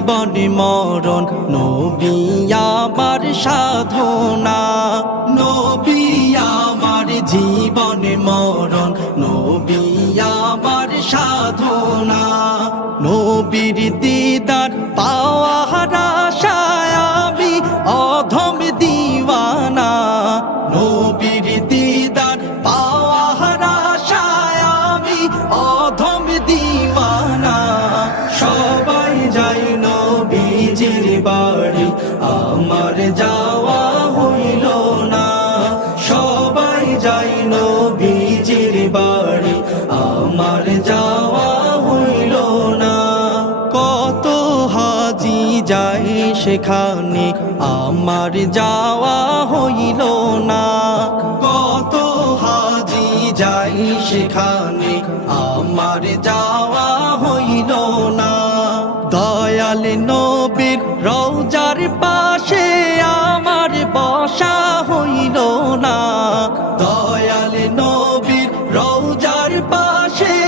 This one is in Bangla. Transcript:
জীবন মরণ, নবী আমার সাধনা। নবী আমার জীবন মরণ, নবী আমার সাধনা। নবীর দিদার পাওয়ার আশায় আমার যাওয়া হইল না। সবাই যাই নবীজির বাড়ি। আমার যাওয়া হইল না। কত হাজি যাই সেখানে, আমার যাওয়া হইল না। কত হাজি যাই সেখানে, আমার যাওয়া হইল না। দয়াল নবীর পা যার পাশে